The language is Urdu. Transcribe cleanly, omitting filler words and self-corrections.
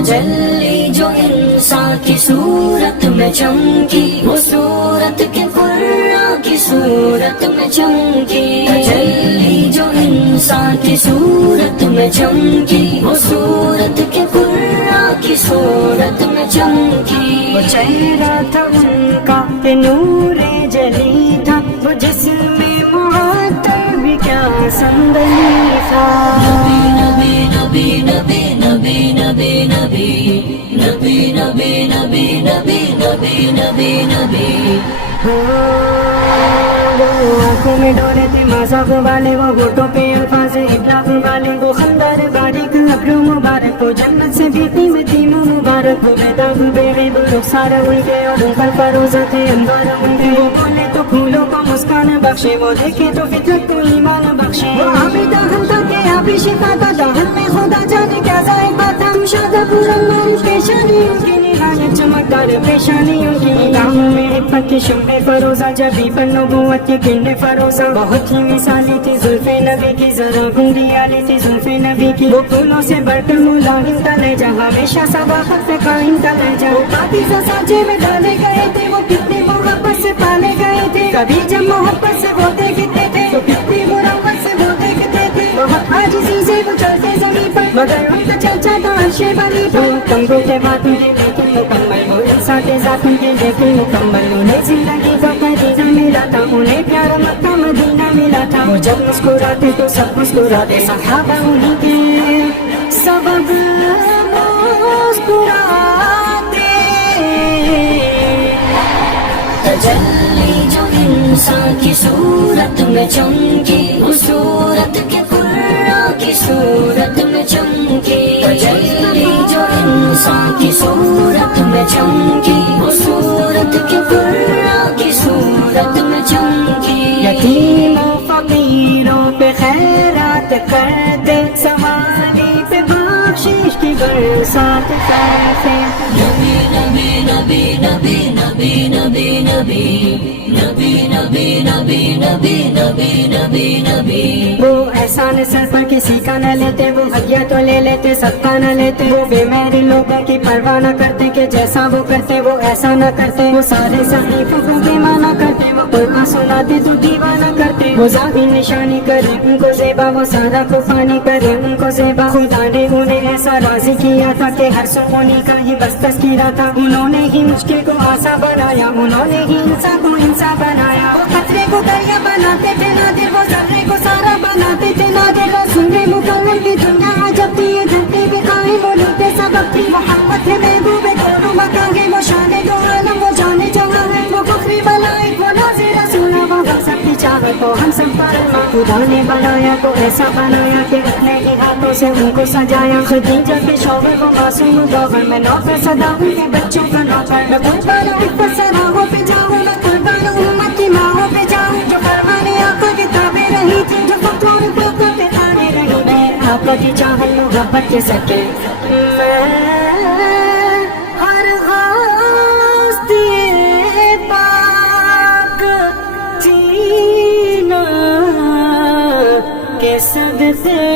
تجلی جو انسان کی صورت میں چمکی، وہ صورت کے قرہ کی صورت میں چمکی، تجلی جو انسان کی صورت میں چمکی، وہ صورت کے قرہ کی صورت میں چمکی، وہ چہرہ تھا ان کا کہ نور جلی تھا، وہ جسم میں معطر بھی کیا صندلی تھا، نبی نبی نبی نبی نبی نبی نبی نبی نبی نبی نبی نبی نبی آنکھوں میں ڈولے تھے مذہب والے، وہ ہوٹوں پہ الفاظ ابلاغ والے، وہ خندر باریک ابرو مبارک، وہ جنت سے بھی قیمتیم مبارک، وہ بیداغ بےغیب رخسار ان کے، اور ان پر فروزہ تھے انوار ان کے، وہ بولے تو پھولوں کو مسکان بخشے، وہ دیکھے تو فطرت کو ایمان بخشے، وہ آبی داہن تھا کہ آبی شفا تھا، داہن میں خدا جانے کیا ذائقہ تھا، تو شادہ پورن پیشانی ان کی نہایت چمکدار پیشانی ان کی، نگاہوں میں حکمت کی شمع فروزہ، جبی پر نبوت کی کنڈ فروزہ، بہت ہی مثالی تھی زلف نبی کی، ذرا گنگیالی تھی زلف نبی کی، وہ پھولوں سے بڑھ کر ملاحم تلے جا، ہمیشہ صباحت پہ قائم تلے جا، وہ پاکیزہ سانچے میں ڈالے گئے تھے، وہ کتنی محبت سے پالے گئے تھے، کبھی جب محبت سے وہ دیکھتے تھے تو کتنی مروت سے وہ دیکھتے تھے، بہت عاجزی سے وہ چلتے زمین پر، مگر ان کا چلچا تھا عرش بری پر، تنگوں کے باتوں کے لیکن مکمل، وہ انسان کے ذاتوں کے لیکن مکمل، انہیں زندگی کا قیدیزہ ملا تھا، انہیں پیارا مکہ مدینہ ملا تھا، وہ جب مسکراتے تو سب مسکراتے، صحابہ انہیں کے سبب مسکراتے، تجلی جو انسان کی صورت میں چمکی، اس صورت کے قرہ کی صورت میں چمکی، تجلی جو انسان کی صورت میں چمکی، اس صورت کے قرہ کی صورت میں چمکی، یتیموں فقیروں پہ خیرات کرتے، سوالی پہ بخشش کی برسات کرتے، نبی نبی نبی نبی نبی نبی نبی نبی نبی نبی نبی نبی نبی نبی، وہ احسان سر پر کسی کا نہ لیتے، وہ ہدیہ تو لے لیتے سب کا نہ لیتے، وہ بے مہری لوگوں کی پرواہ نہ کرتے کہ جیسا وہ کرتے وہ ایسا نہ کرتے، وہ سارے صحیفوں کو بے معنی کرتے، وہ قرآن سناتے تو دیوانہ کرتے، وہ ظاہر نشانی کرے ان کو زیبا، وہ سارا کو فانی کرے ان کو زیبا، خدا نے انہیں ایسا راضی کیا تھا کہ ہر سکونی کا ہی بس تذکرہ تھا، انہوں نے ہی مشکل کو آسان بنایا، انہوں نے ہی انسان کو انسان بنایا، وہ خطرے کو دریا بناتے تھے نادر، وہ ذرے کو سارا بناتے تھے نادر، رسول مکرم کی دنیا عجب تھی، یہ دھرتی بھی قائم وہ لیتے سبب تھی، محمد ہے محبوب دونوں مکان گے، وہ شان دو عالم وہ جانے جہاں ہے، وہ فخری بلائے وہ نازر رسول، وہ سب کی چاہت کو ہم سب پر، خدا نے بنایا تو ایسا بنایا کہ اپنے ہی ہاتھوں سے ان کو سجایا، خدیجہ کے شوہر وہ معصوم گوہر، میں نوکر صدا ہوں کہ بچوں کا نوکر، میں قربان عفت سے راہوں پہ جاؤں، میں قربان امت کی ماہوں پہ جاؤں، جو فرمانے آقا کی تابع رہی تھی، جو فخر پاکوں پہ تانے رہی، میں آقا کی چاہت محبت کے سکے، میں ہر غاستی پاک جینا کے صدقے